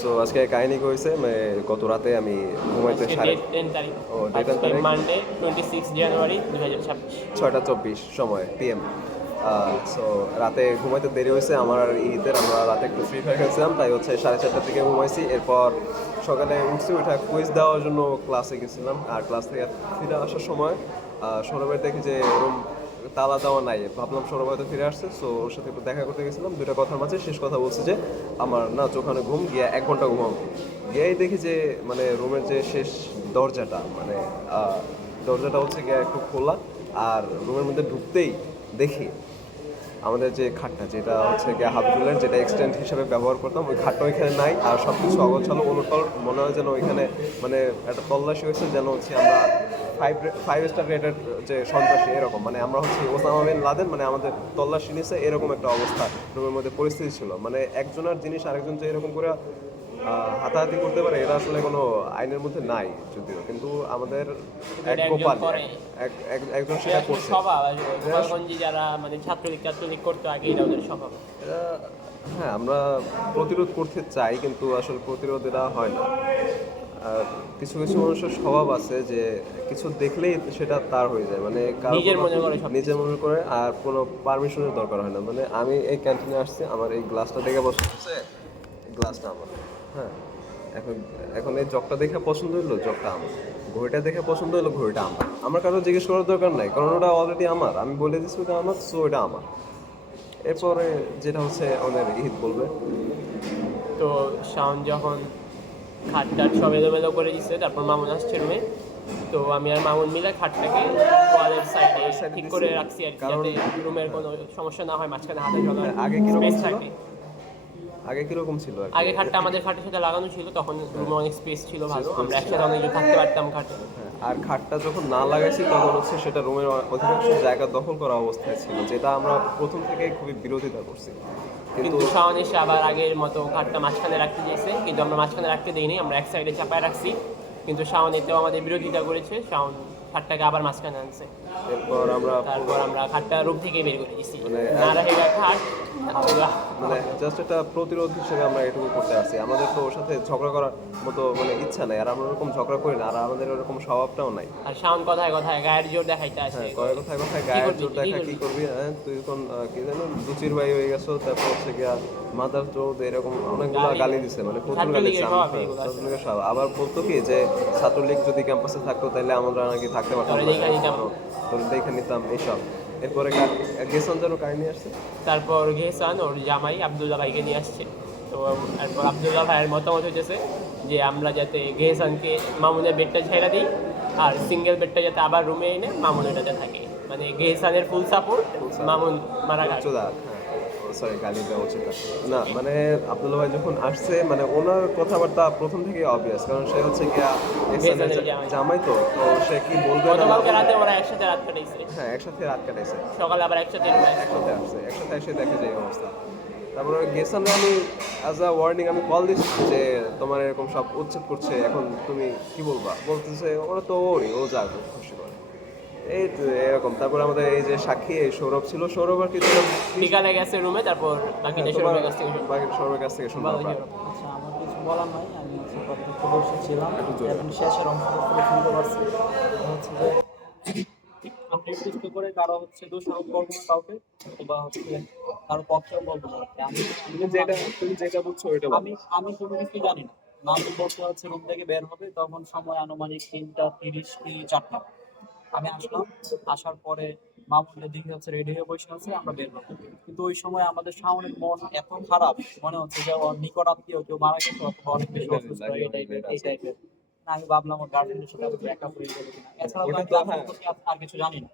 So আজকে কাহিনী হয়েছে মানে গত রাতে আমি ঘুমাইতে সাড়ে 10 তারিখ মানডে 26 জানুয়ারি 2026। 6:24 সময় PM। সো রাতে ঘুমাইতে দেরি হয়েছে আমার আর ঈদের, আমরা রাতে একটু ফ্রি ফায়ার খেলছিলাম, তাই হচ্ছে 4:30টার দিকে ঘুমাইছি। এরপর সকালে উঠছি, ওইটা কুইজ দেওয়ার জন্য ক্লাসে গেছিলাম। আর ক্লাস থেকে ফিরে আসার সময় সৌরভের দেখি যে রুম তালা দেওয়া নাই, ভাবলাম সৌরভ হয়তো ফিরে আসছে, সো ওর সাথে একটু দেখা করতে গেছিলাম। দুইটা কথার মাঝে শেষ কথা বলছে যে আমার না চোখানে ঘুম, গিয়ে 1 ঘন্টা ঘুমাবো। গিয়েই দেখি যে মানে রুমের যে শেষ দরজাটা মানে দরজাটা হচ্ছে গিয়ে একটু খোলা, আর রুমের মধ্যে ঢুকতেই দেখি আমাদের যে খাটটা, যেটা হচ্ছে গিয়ে হাফজুলের, যেটা এক্সটেন্ড হিসেবে ব্যবহার করতাম, ওই খাটটা ওইখানে নাই। আর সব কিছু অগোছালো উলটপালট, মনে হয় যেন ওইখানে মানে একটা তল্লাশি হয়েছে, যেন হচ্ছে আমরা ফাইভ স্টার রেটেড যে সন্ত্রাসী এরকম, মানে আমরা হচ্ছে ওসামা বিন লাদেন, মানে আমাদের তল্লাশি নিছে এরকম একটা অবস্থা রুমের মধ্যে পরিস্থিতি ছিল। মানে একজনের জিনিস আরেকজন যে এরকম করে হাতাহাতি করতে পারে, এটা আসলে কোনো আইনের মধ্যে নাই যদিও, কিন্তু আমাদের এক গোপাল একজন সেটা করছে। যারা মানে ছাত্রলীগ করতো আগে, এটা ওদের স্বভাব। এরা হ্যাঁ, আমরা প্রতিরোধ করতে চাই কিন্তু আসলে প্রতিরোধ এটা হয় না। আর কিছু কিছু মানুষের স্বভাব আছে যে কিছু দেখলেই সেটা তার হয়ে যায়, মানে নিজের মনে করে, আর কোনো পারমিশনের দরকার হয় না। মানে আমি এই ক্যান্টিনে আসছি, আমার এই গ্লাসটা দেখে পছন্দ হচ্ছে, গ্লাসটা আমার। হ্যাঁ, এখন এখন এই জগটা দেখে পছন্দ হইলো, জগটা আমার। ঘড়িটা দেখে পছন্দ হলো, ঘড়িটা আমার। আমার কারো জিজ্ঞেস করার দরকার নাই, কারণ ওটা অলরেডি আমার, আমি বলে দিচ্ছি ওটা আমার, সো এটা আমার। এরপরে যেটা হচ্ছে আমাদের ঈদ বলবে। তো শাওন যখন খাটটার সব এলোমেলো করে দিচ্ছে, তারপর মামুন আসছে রুমে। তো আমি আর মামুন মিলে খাটটাকে ওয়ালের সাইডে ঠিক করে রাখছি আর কি, যাতে রুমের কোনো সমস্যা না হয়, মাঝখানে হাতে চলার আগে কিরকম স্পেস ছিল? থাকে। আগে কিরকম ছিল আর কি? আগে খাটটা আমাদের খাটের সাথে লাগানো ছিল, তখন রুমে অনেক স্পেস ছিল ভালো, আমরা একসাথে অনেকজন থাকতে পারতাম খাটে। হ্যাঁ, আর খাটটা যখন না লাগাইছি তখন হচ্ছে সেটা রুমের অধিকাংশ জায়গা দখল করা অবস্থায় ছিল, যেটা আমরা প্রথম থেকে খুবই বিরোধিতা করছি। কিন্তু শাওন এসে আবার আগের মতো খাটটা মাঝখানে রাখতে চেয়েছে, কিন্তু আমরা মাঝখানে রাখতে দিইনি, আমরা এক সাইডে চাপায় রাখছি। কিন্তু শাওন এতেও আমাদের বিরোধিতা করেছে, শাওন খাটটাকে আবার মাঝখানে আনছে। তারপর আমরা খাটটা রুম থেকে বের করে দিছি, না রাখে খাট। মানে জাস্ট একটা প্রতিরোধ হিসেবে আমরা এটুকু করতে আসছি। আমাদের তো ওর সাথে ঝগড়া করার মতো মানে ইচ্ছা নাই, আর আমরা ওরকম ঝগড়া করি না, আর আমাদের ওরকম স্বভাবটাও নাই। আর শাওন কথায় কথায় গায়ের জোর দেখাইতে আসে। কথায় কথায় গায়ের জোর দেখা, কি করবি? হ্যাঁ, তুই এখন কি জানো দুচির ভাই হয়ে গেছো, তারপর হচ্ছে গিয়া মাদার চৌধ, এরকম অনেকগুলো গালি দিছে, মানে প্রচুর গালি দিছে। ছাত্রলীগের স্বভাব। আবার বলতো কি যে ছাত্রলীগ যদি ক্যাম্পাসে থাকতো তাহলে আমরা নাকি থাকতে পারতাম না, তোর দেখে নিতাম এইসব। এরপরে গেছন যেন কাহিনী আসছে। তারপর গেসান ওর জামাই আবদুল্লাহ ভাইকে নিয়ে আসছে। তো তারপর আবদুল্লাহ ভাইয়ের মতামত হইতেছে যে আমরা যাতে গেসানকে মামুনের বেডটা ছেড়ে দিই, আর সিঙ্গেল বেডটা যাতে আবার রুমে এনে মামুন এটাতে থাকে। মানে গেসানের ফুল সাপোর্ট, মামুন মারা গেছে। সরি, গালি দেওয়া উচিত না। মানে আব্দুল্লাহ ভাই যখন আসছে, মানে ওনার কথাবার্তা প্রথম থেকে অবভিয়াস, কারণ সে হচ্ছে গিয়া জামাই, তো তো সে কি বলবে। গতকালকে রাতে ওরা একসাথে রাত কাটাইছে। হ্যাঁ, একসাথে রাত কাটাইছে, সকালে আবার একসাথে আসছে, একসাথে এসে দেখে যে এই অবস্থা। তারপরে গেসানে আমি অ্যাজ আ ওয়ার্নিং আমি কল দিচ্ছি যে তোমার এরকম সব উচ্ছেদ করছে, এখন তুমি কি বলবা? বলতেছে ওরা তো ও যাক খুশি করে, এই তো এরকম। তারপর আমাদের এই যে সাক্ষী এই সৌরভ ছিল, সৌরভ আর কি বিকালে গেছে রুমে, তারপর বাকিটা সৌরভের কাছ থেকে সৌরভের কাছ থেকে শুনলাম। আচ্ছা, আমার কিছু বলার নাই, আমি হচ্ছে প্রত্যক্ষদর্শী ছিলাম, এখন শেষের অংশটা শুনতে পারছি। হচ্ছে যে আমি নির্দিষ্ট করে কারো হচ্ছে দোষারোপ করবো না কাউকে, বা হচ্ছে কারো পক্ষেও বলবো না। তুমি যেটা বলছো ওইটা আমি আমি কোনো কিছু জানি না। মামুন বলতে হচ্ছে রুম থেকে বের হবে, তখন সময় আনুমানিক 3:30 কি 4টা। আমি আসলাম, আসার পরে মামুনের দিকে হচ্ছে রেডি হয়ে বসে আছে, আমরা বের হবো। কিন্তু ওই সময় আমাদের শাওনের মন এত খারাপ, মনে হচ্ছে যে ওর নিকট আত্মীয় কেউ মারা গেছে অথবা অনেক বেশি অসুস্থ, এই টাইপের। আমি ভাবলাম ওর গার্লফ্রেন্ডের সাথে আবার ব্রেকআপ হয়ে গেল কিনা। এছাড়াও আর কিছু জানি না।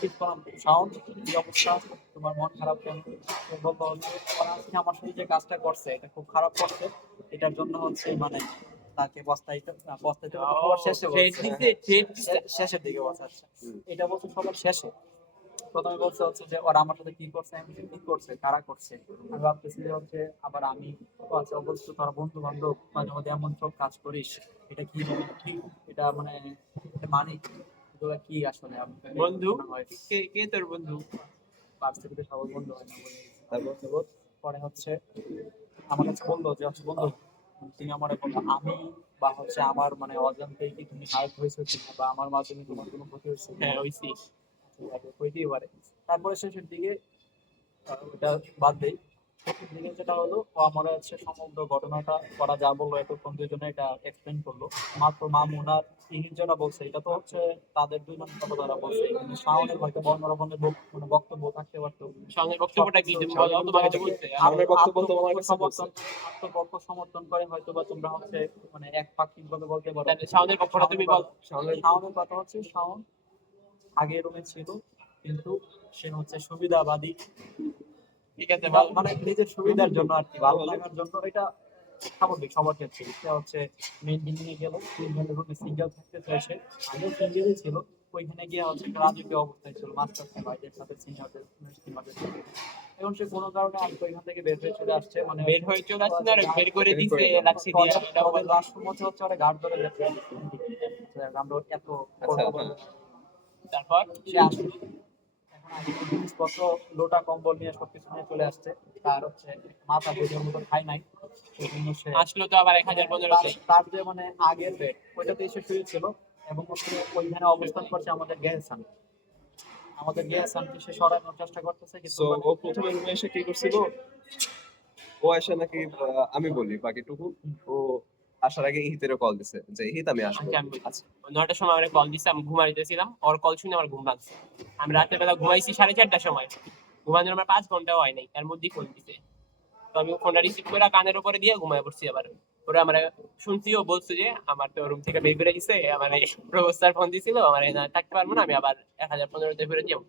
ঠিক করলাম, শাওন কি অবস্থা, তোমার মন খারাপ কেন? বলবো হচ্ছে ওরা আজকে আমার সাথে যে কাজটা করছে এটা খুব খারাপ করছে, এটার জন্য হচ্ছে মানে তাকে বস্তাইতে শেষের দিকে বলছে। আচ্ছা, এটা বলছে সবার শেষে। প্রথমে বলছে হচ্ছে যে ওরা আমার সাথে কি করছে, আমি কি করছে, কারা করছে। আমি ভাবতেছি যে হচ্ছে আবার আমি আচ্ছা অবশ্য তোর বন্ধু বান্ধব মাঝে মধ্যে এমন সব কাজ করিস, এটা কি কি এটা মানে মানে এগুলা কি আসলে বন্ধু কে তোর বন্ধু? ভার্সিটিতে সবার বন্ধু হয় না বলে। তারপর পরে হচ্ছে আমার কাছে বললো যে হচ্ছে বন্ধু তুমি আমার বললো আমি বা হচ্ছে আমার মানে অজান্তেই কি তুমি হার্ট হয়েছে কিনা বা আমার মাধ্যমে তোমার কোনো ক্ষতি হয়েছে কিনা, হ্যাঁ হইছি। হইতেই পারে। তারপরে শেষের দিকে ওটা বাদ দেই, শেষের দিকে যেটা হলো ও আমার হচ্ছে সমগ্র ঘটনাটা করা যা বললো এতক্ষণ দুজনে এটা এক্সপ্লেন করলো। মাত্র মামুন আর ইহির যেটা বলছে এটা তো হচ্ছে তাদের দুজনের কথা তারা বলছে, কিন্তু শাওনের হয়তো অন্য রকমের মানে বক্তব্য থাকতে পারতো। সঙ্গে বক্তব্যটা কি তুমি বলো, তোমাকে তো বলছে। আমার বক্তব্য তোমার কাছে বলছে। আত্মপক্ষ সমর্থন করে হয়তো বা তোমরা হচ্ছে মানে একপাক্ষিক ভাবে বলতে পারো। তাহলে শাওনের পক্ষটা তুমি বলো। শাওনের কথা হচ্ছে শাওন আগে রুমে ছিল, কিন্তু সে হচ্ছে সুবিধাবাদী, ঠিক আছে বল। মানে নিজের সুবিধার জন্য আর কি, ভালো লাগার জন্য। এটা স্বাভাবিক সবার ক্ষেত্রে। সে হচ্ছে মেন বিল্ডিং এ গেল, সিঙ্গেল রুমে সিঙ্গেল থাকতে চাইছে, আগেও সিঙ্গেলই ছিল, ওইখানে গিয়ে হচ্ছে একটা রাজকীয় অবস্থায় ছিল মাস্টার ভাইদের সাথে সিনিয়রদের সিনিয়রদের সাথে। এখন সে কোনো কারণে আমি ওইখান থেকে বের হয়ে চলে আসছে, মানে বের হয়ে চলে আসছে না, বের করে দিছে লাচ্ছি দিয়ে। এটা বল। লাস্ট মধ্যে হচ্ছে ওরা গার্ড ধরে গেছে, আমরা এত আচ্ছা, তারপর সে আসলো, এখন আগে জিনিসপত্র লোটা কম্বল নিয়ে সবকিছু নিয়ে চলে আসছে। তার হচ্ছে মাথা বুঝের মতো খাই নাই, এই জন্য সে আসলো তো আবার 1015-তে। তার যে মানে আগের বেড ওইটাতে এসে শুয়েছিল, এবং হচ্ছে ওইখানে অবস্থান করছে আমাদের গেহসান। আমাদের গেহসানকে সে সরানোর চেষ্টা করতেছে, কিন্তু সো মানে ও প্রথমে রুমে এসে কি করছিল, ও এসে নাকি আমি বলি বাকিটুকু, ও আসার আগে ইহিতেরও কল দিছে যে ইহিত আমি আসবো। আচ্ছা আমি বলি। 9টার সময় আমার কল দিছে, আমি ঘুমাইতেছিলাম, ওর কল শুনে আমার ঘুম ভাঙছে। আমি রাতের বেলা ঘুমাইছি 4:30টার সময়, ঘুমানোর আমার 5 ঘন্টাও হয় নাই, তার মধ্যেই ফোন দিছে। তো আমি ফোনটা রিসিভ করে কানের উপরে দিয়ে ঘুমায় পড়ছি। আবার ওরা আমার শুনছিও বলছে যে আমার তো রুম থেকে বের করে দিছে, আমার প্রফেসর ফোন দিছিল, আমার না থাকতে পারবো না, আমি আবার 1015-তে ফিরে যাবো।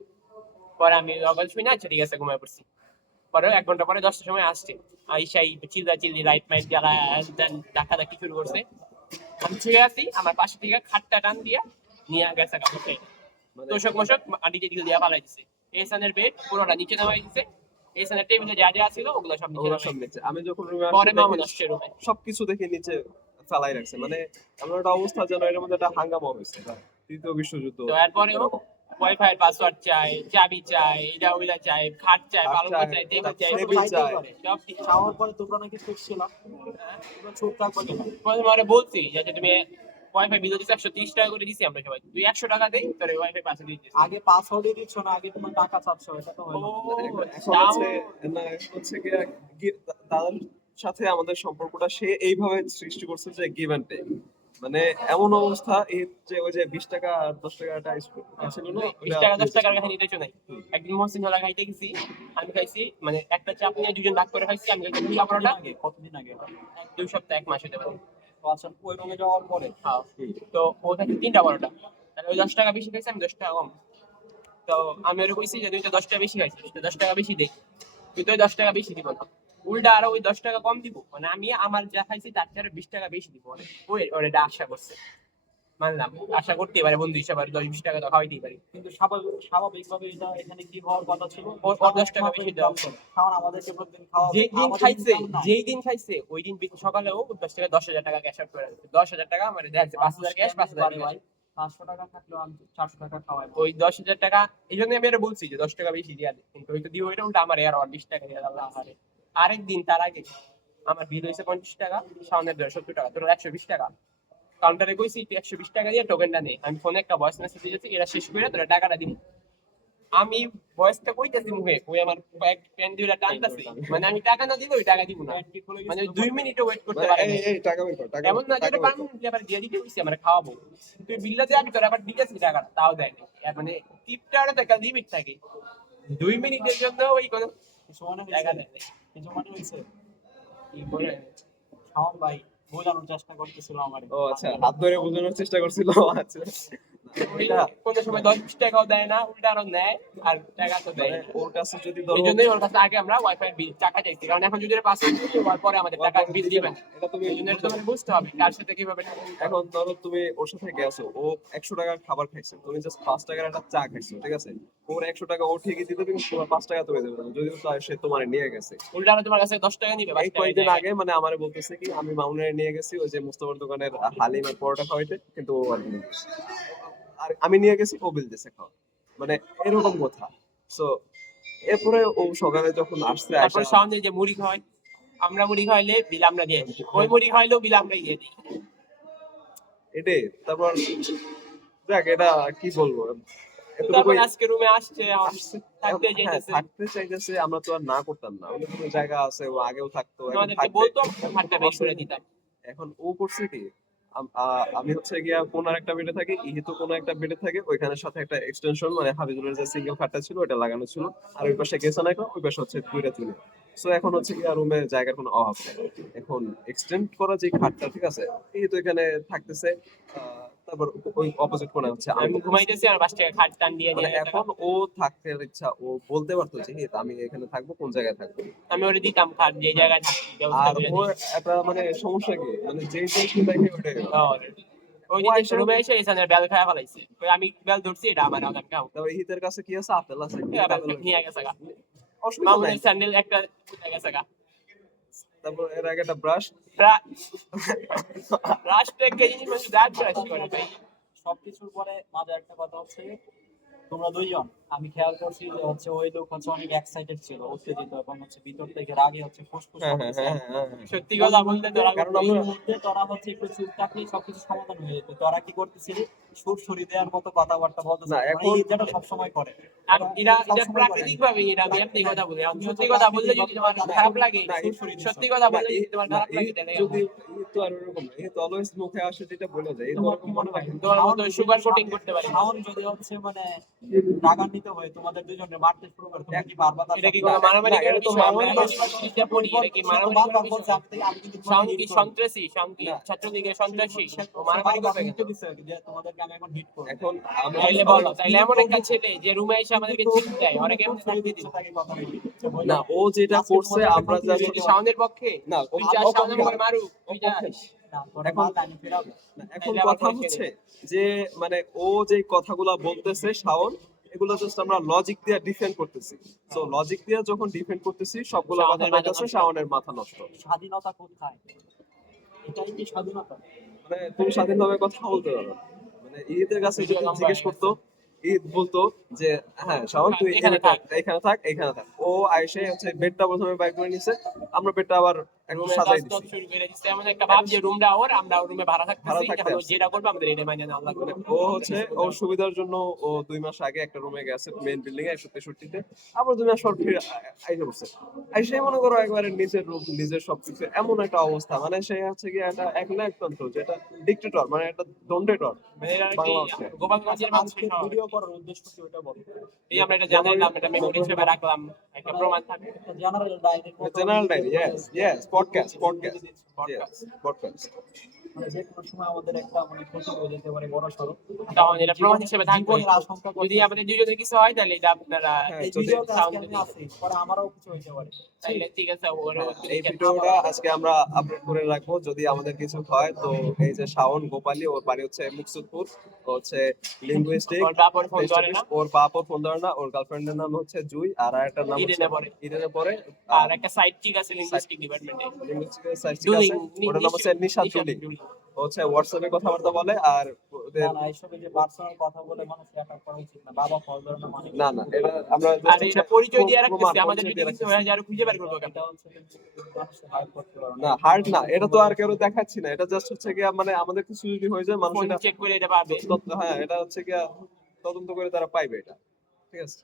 পরে আমি অগল শুই না, আচ্ছা ঠিক আছে ঘুমায় পড়ছি। পরে 1 ঘন্টা পরে 10টার সময় আসছে, আইসাই চিল্লা চিল্লি লাইট মাইট জ্বালা ডাকাডাকি শুরু করছে। আমি ছেড়ে আসি, আমার পাশে থেকে খাটটা টান দিয়া নিয়ে গেছে কাপড়, মানে তোষক মোষক আডিকে দিকে দিয়া পালাই দিছে। এসানের বেড পুরোটা নিচে নামাই দিছে, এসানের টেবিলে যা যা ছিল ওগুলো সব নিচে ওগুলো নামাই সব দিছে। নিচে, আমি যখন রুমে পরে আসি মামুন দেখি আসছে রুমে। সবকিছু দেখে নিচে ফেলাই রাখছে, মানে এমন একটা অবস্থা যেন এর মধ্যে একটা হাঙ্গামা হয়েছে, তৃতীয় বিশ্বযুদ্ধ তো এরপরেও এরকম। ওয়াইফাই এর পাসওয়ার্ড চাই, চাবি চাই, এটা ওইটা চাই, খাট চাই, খাট পালঙ্ক চাই, চাই, টেবিল তারপর চাই, টেবিল চাই। সব কিছু। খাওয়ার পরে তোমরা নাকি চুপ ছিলাম, তোমরা চুপ থাকবে কেন? প্রথমে ওরা বলছি যে তুমি ওয়াইফাই বিল দিচ্ছি 130 টাকা করে দিছি আমরা সবাই, তুই 100 টাকা দেই তোর ওয়াইফাই পাশে দিয়ে দিচ্ছি। আগে পাসওয়ার্ডই দিচ্ছ না, আগে তোমার টাকা চাচ্ছ, এটা তো হলো না। এখন এখন তাও হচ্ছে না, এখন হচ্ছে দাদার সাথে আমাদের সম্পর্কটা সে এইভাবে সৃষ্টি করছে যে গিভ অ্যান্ড টেক, মানে এমন অবস্থা এই যে ওই যে 20 টাকা আর 10 টাকাটা ছিল না, 20 টাকা 10 টাকার কাহিনী দেখছো নাই? একদিন মহসিন হলা খাইতে গেছি, আমি খাইছি মানে একটা চাপ নিয়ে দুজন ভাগ করে খাইছি। আমি খাইছি দুই পরোটা, কতদিন আগে এটা? 2 সপ্তাহ 1 মাস হতে পারে। তো আচ্ছা, ওই রুমে যাওয়ার পরে হ্যাঁ, তো ও খাইছে 3টা পরোটা, তাহলে ওই 10 টাকা বেশি খাইছে, আমি 10 টাকা কম। তো আমি ওরে কইছি যে তুই তো 10 টাকা বেশি খাইছিস, তো 10 টাকা বেশি দে, তুই তো ওই 10 টাকা বেশি দিব না, উল্টা আরো ওই 10 টাকা কম দিব, মানে আমি আমার যা খাইছি তার চেয়ে আরো 20 টাকা বেশি দিব। ওই ওর এটা আশা করছে, মানলাম আশা করতেই পারে বন্ধু হিসাবে, আর 10-20 টাকা তো খাওয়াইতেই পারি। কিন্তু স্বাভাবিকভাবে এটা এখানে কি হওয়ার কথা ছিল, ওর 10 টাকা বেশি দেওয়া উচিত। খাওয়ান আমাদেরকে প্রতিদিন খাওয়াবে, যেই দিন আমাদের খাইছে, income নাই। যেই দিন খাইছে ওই দিন সকালেও 10 টাকা 10,000 টাকা ক্যাশ আউট করে দিচ্ছে। 10,000 টাকা মানে দেখা যাচ্ছে 5,000 ক্যাশ, 5,000 ভাই, 500 টাকা থাকলেও আমি 400 টাকা খাওয়াই। ওই 10,000 টাকা। এই জন্য আমি এটা বলছি যে 10 টাকা বেশি দিয়া দে, কিন্তু ওই তো দিয়ে ওইটা উল্টা আমার আর 20 টাকা দিয়ে দাও। আরেকদিন তার আগে আমার বিল হয়েছে 50 টাকা, সামনের 70 টাকা, তোর 120 টাকা। কাউন্টারে কইছি তুই 120 টাকা দিয়ে টোকেনটা নে, আমি ফোনে একটা ভয়েস মেসেজ দিয়েছি, এরা শেষ করে তোরা টাকাটা দিবি। আমি ভয়েসটা কইতাছি মুখে, ওই আমার প্যান দিয়ে টানতাছি, মানে আমি টাকা না দিলে ওই টাকা দিব না, মানে 2 মিনিটও ওয়েট করতে মানে পারে এই না। এই টাকা বের কর, টাকা এমন না যে টাকা এটা বের কর। পারমিট আবার দিয়ে দিতে হইছে আমরা খাওয়াবো, তুই বিলটা দিয়ে আমি তোর আবার দিতেছি টাকাটা, তাও দেয় না। এর মানে টিপটারও তো একটা লিমিট থাকে, 2 মিনিটের জন্য ওই কোনো কিছু মনে টাকা হয়েছে? দেয় না। কিছু মনে হয়েছে? কি করে শাওন ভাই বোঝানোর চেষ্টা করতেছিল আমার। ও আচ্ছা, হাত ধরে বোঝানোর চেষ্টা করছিল। আচ্ছা, ওই এটা কোনো সময় 10-20 টাকাও দেয় না, উল্টা আরো নেয়, আর টাকা তো দেয় মানে না। ওর কাছে যদি এই ধরো, জন্যই ওর কাছে আগে আমরা ওয়াইফাই বিল টাকা চাইছি, কারণ এখন যদি পাস হওয়ার পরে আমাদের টাকা বিল দিবেন, এটা তুমি এই জন্য এটা তোমাকে বুঝতে হবে কার সাথে কিভাবে টাকা দিতে হবে। এখন ধরো তুমি ওর সাথে গেছো, ও 100 টাকার খাবার খাইছে, তুমি জাস্ট 5 টাকার একটা চা খাইছো, ঠিক আছে, ওর 100 টাকা ও ঠিকই দিতে দেবে, কিন্তু তোমার 5 টাকা তুমি দেবে না, যদিও সে তোমার নিয়ে গেছে। উল্টা আরো তোমার কাছে 10 টাকা নিবে, 5 এই টাকা কয়েকদিন দেয়। আগে মানে আমারে বলতেছে কি আমি মামুনের নিয়ে গেছি ওই যে মুস্তাফার দোকানের হালিম আর পরোটা খাওয়াইতে, কিন্তু ও আর বিল দিছে। আর আমি নিয়ে গেছি, ও বিল দিছে খাওয়া, মানে এরকম কথা। সো এরপরে ও সকালে যখন আসছে তারপর আসা, সামনে যে মুড়ি খাওয়াই, আমরা মুড়ি খাইলে বিল আমরা দিয়ে দিই, ওই মুড়ি খাইলেও বিল আমরাই দিয়ে দিই। এটাই তারপর দেখ এটা কি বলবো তারপর এতটুকুই আজকে রুমে আসছে থাকতে হ্যাঁ চাইতেছে, থাকতে চাইতেছে, আমরা তো আর না করতাম না, আমাদের কোনো জায়গা আছে, ও আগেও থাকতো এখন আমাদেরকে থাকবে। বলতো ঘরটা বের করে দিতাম। এখন ও করছে কি, আমি হচ্ছে গিয়া কোন একটা বেডে থাকি, ইহিত কোন একটা বেডে থাকে, ওইখানের সাথে একটা এক্সটেনশন মানে হাবিজুলের যে সিঙ্গেল খাটটা ছিল ওটা লাগানো ছিল, আর ওই পাশে গেছে না, ওই পাশে হচ্ছে দুইটা চুলে। সো এখন হচ্ছে গিয়া রুমে জায়গার কোনো অভাব নেই। এখন এক্সটেন্ড করা যে খাটটা ঠিক আছে, এই তো এখানে থাকতেছে। তারপর ওই অপোজিট কোণে হচ্ছে আমি আমি ঘুমাইতেছি আর বাস থেকে খাট টান দিয়ে মানে দিয়ে এখন ও থাকতে ইচ্ছা, ও বলতে পারতো যে "হিত, আমি এখানে থাকবো, কোন জায়গায় থাকবো"। আমি ওরে দিতাম খাট, যে জায়গায় থাকি ব্যবস্থা আর করে ওর দিই। একটা মানে সমস্যা কি, মানে যে যে কি দেখে ওটাই হবে। আর ওই ও দিন আইসা রুমে এসে এখানে বেল খাওয়া ফেলাইছে, ওই আমি বেল ধরছি, এটা আমার আমি খাও, তারপর হিতের কাছে কি আছে, আপেল আছে, হিত বেল আপেল নিয়ে গেছে গা। অসুবিধা নাই। মামুনের স্যান্ডেল একটা উঠে গেছে গা। তারপর এর আগে একটা ব্রাশ, ব্রাশ তো একটা জিনিস মানুষ দাঁত ব্রাশ করে ভাই। সবকিছুর পরে মজার একটা কথা হচ্ছে তোমরা দুইজন, আমি খেয়াল করছি যে হচ্ছে ওই লোক হচ্ছে অনেক এক্সাইটেড ছিল, উত্তেজিত, এবং হচ্ছে ভিতর থেকে রাগে হচ্ছে ফুসফুস হ্যাঁ হ্যাঁ করতেছে। হ্যাঁ হ্যাঁ হ্যাঁ। সত্যি কথা বলতে তোরা কারণ ওই আমরা মুহূর্তে তোরা হচ্ছে একটু চুপ থাকলেই সবকিছু সমাধান হয়ে যেত। তোরা কি করতেছিলি, সুরসুরি দেওয়ার মতো কথাবার্তা বলতেছে, না মানে এখন এই যেটা সবসময় করে। আর এরা এটা প্রাকৃতিক ভাবে এরা আমি এমনি কথা বলি, আর সত্যি কথা বললে যদি তোমার খারাপ লাগে, না সত্যি কথা না বললে যদি তোমার খারাপ লাগে তাহলে যদি তো আর ওরকম না, এই তো অলওয়েজ মুখে আসে যেটা বলে যায়, এই তো তোমার ওরকম কি মনে মনে হয় রাখে না। তোমার মতো সুগার কোটিং করতে পারি না। শাওন যদি হচ্ছে মানে রাগান্বিত হয়ে তোমাদের দুজনের মারতে শুরু করে, তুমি কি পারবা তার এটা কি সাথে? কোনো মারামারি না, করার এটা তো বিষয়? আমরা মারামারি এখন জিনিসটা পড়ি, এটা কি সে তো মারামারি বারবার করার বলছে, বিষয়? আমি কিন্তু তোমাকে শাওন hit কি করবো। সন্ত্রাসী, শাওন কি না ছাত্রলীগের সন্ত্রাসী, সে ও মারামারি বারবার করবে হুমকি কেন? দিছে যে তোমাদেরকে আমি এখন হিট করবো। এখন আমরা তাইলে বলো, তাইলে এমন একটা ছেলে যে রুমে এসে আমাদেরকে চিট দেয়, ওরা কেমন থাকতে দিবে? তাকে কথা বলি। সে বললো, না, ও যেটা আজকে করছে তোমাদেরকে আমরা প্রতিদিন জাস্ট তুই কি শাওনের পক্ষে? না তুই যা ও শাওনের পক্ষে উপর মারুক, তুই যা। না, তোরা এখন মাল আমি ফেরাবো। না, এখন তাইলে আবার কথা পয়সা হচ্ছে নেই। যে মানে ও যে কথাগুলা বলতেছে শাওন, এগুলো জাস্ট আমরা লজিক দিয়ে ডিফেন্ড করতেছি। সো লজিক দিয়ে যখন ডিফেন্ড করতেছি সবগুলো কথা শাওনের মাথা যাইতেছে নষ্ট। শাওনের মাথা নষ্ট। স্বাধীনতা কোথায়? এটাই কি স্বাধীনতা? মানে তুমি স্বাধীনভাবে কথা বলতে পারো না। মানে ঈদের কাছে ভিডিও যদি লম্বা জিজ্ঞেস হয়ে করতো, গেছে। ঈদ বলতো যে হ্যাঁ শাওন তুই এখানে থাক। এখানে থাক, এখানে থাক, ও আইসে হচ্ছে বেডটা প্রথমে বাইর করে নিছে, আমরা বেডটা আবার একটু রুমে সাজাই কাজ দিছি। শুরু করে দিচ্ছে, এমন একটা ভাব যে রুমটা ওর, আমরা রুমে ভাড়া ভাড়া থাকতেছি, থাকতে এখন ও আসছে। যেটা করবে আমাদের এটা মাইনে নেওয়া লাগবে। মানে ও হচ্ছে ওর সুবিধার জন্য ও 2 মাস আগে একটা রুমে গেছে মেইন বিল্ডিং এ 163-তে, আবার 2 মাস পর ফিরে আইসে বসছে। আইসে মনে করো একবারে নিজের রুম নিজের সবকিছু, এমন একটা অবস্থা, মানে সে হচ্ছে কি একটা একনায়কতন্ত্র, যেটা ডিক্টেটর, মানে একটা দণ্ডেটর মানে এরা কি বাংলাদেশে। গোপালগঞ্জের মানুষের আজকে সহ। ভিডিও করার উদ্দেশ্য কি ওটা বলো। এই আমরা এটা জানাইলাম, এটা মেমোরি হিসেবে রাখলাম, একটা প্রমাণ থাকবে। একটা জেনারেল ডায়েরির মতো general diary, yes podcast Podcast। Podcast. মানে যে কোনো সময় আমাদের একটা মানে ক্ষতি হয়ে যেতে পারে বড় সড়ো। তখন এটা প্রমাণ হিসেবে থাকবে। জীবনের আশঙ্কা যদি করতে আমাদের দুজনের কিছু হয় তাহলে এটা আপনারা হ্যাঁ, এই যদি ভিডিওতে সাউন্ড আজকে আমি আছি, পরে আমারও কিছু হইতে পারে। তাইলে ঠিক আছে, ওরা এই ভিডিওটা আজকে আমরা আপলোড করে রাখবো, যদি আমাদের কিছু হয় তো এই যে শাওন গোপালী, ওর বাড়ি হচ্ছে মুকসুদপুর, ও হচ্ছে লিঙ্গুইস্টিক, ওর বাপ ওর ফোন ধরে না। ওর বাপ ওর ফোন ধরে না, ওর গার্লফ্রেন্ডের নাম হচ্ছে জুই, আর একটা নাম হচ্ছে ইডেনে পড়ে। ইডেনে পড়ে, আর একটা সাইড চিক আছে লিঙ্গুইস্টিক ডিপার্টমেন্টে, লিঙ্গুইস্টিকের সাইন্টিস্ট আছে, ওটার নাম হচ্ছে নিশাদ জুলি। ও হচ্ছে হোয়াটসঅ্যাপে কথাবার্তা বলে, আর ওদের না না, এইসব এই যে পার্সোনাল কথা বলে মানুষ অ্যাটাক করা উচিত না। বাবা ফল ধরে না মানে না না, এটা আমরা আর just এটা হচ্ছে পরিচয় দিয়ে প্রমাণ, রাখতেছে, আমাদের পরিচয় যদি দিয়ে কিছু রাখতেছি। হয়ে যায় আর খুঁজে বের করবো কেন? এটা হচ্ছে মানুষের হার্ট করতে পারে না হার্ড না, এটা তো আর কেউ দেখাচ্ছি না, এটা জাস্ট হচ্ছে গিয়া মানে আমাদের কিছু যদি হয়ে যায় মানুষ ফোন এটা চেক করে এটা পাবে। হ্যাঁ এটা হচ্ছে গিয়া তদন্ত করে তারা পাইবে এটা, ঠিক আছে।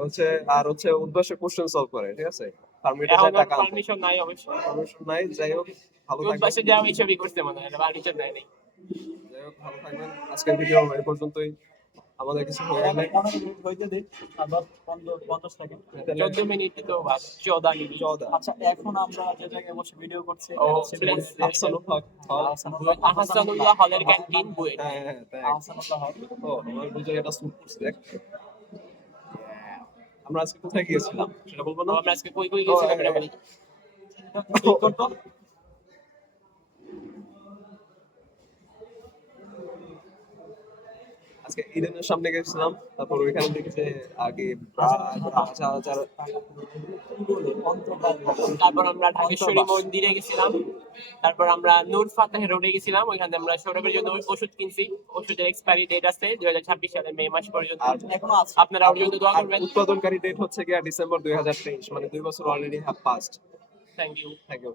হচ্ছে আর হচ্ছে উদ্দেশ্যে কোশ্চেন সলভ করে, ঠিক আছে। পারমিটে এখন যায় টাকা আনতে, পারমিশন নাই অবশ্যই, পারমিশন নাই, যাই হোক ভালো রোজ থাকবেন, বাসে যাওয়া এইসবই করতে মনে হয়, পারমিশন নাই নাই। যাই হোক ভালো থাকবেন। আজকের ভিডিও এই পর্যন্তই, আমাদের কিছু হয়ে গেলে 15 মিনিট হইতে দিই, আর 10-50 সেকেন্ড। 14 মিনিট তো বাস, 14 মিনিট। 14 আচ্ছা, এখন আমরা যে জায়গায় বসে ভিডিও করছি ও, এটা হচ্ছে please, আহসানুল হক হল। আহসানুল্লাহ হলের ক্যান্টিন বুয়েট। হ্যাঁ হ্যাঁ তাই। আহসানুল্লাহ হল। ও আমার বুঝে এটা স্যুট করছে দেখ। আমরা আজকে কোথায় গিয়েছিলাম সেটা বলবো না। আমরা আজকে কই কই গেছিলাম এটা বলি। ঠিক করতো। আজকে ইডেনের সামনে গেছিলাম, তারপর ওইখানে দেখি যে আগে হাজার হাজার তারপর আমরা ঢাকেশ্বরী মন্দিরে গেছিলাম, তারপর আমরা নূর ফাতেহ রোডে গেছিলাম, ওইখানে আমরা সৌরভের জন্য ওষুধ কিনছি। ওষুধের এক্সপায়ারি ডেট আছে 2026 সালের মে মাস পর্যন্ত। আর এখনো আছে। আপনারা ওর জন্য দোয়া করবেন। উৎপাদনকারী ডেট হচ্ছে গিয়া ডিসেম্বর 2023, মানে 2 বছর already have passed. Thank you. Thank you.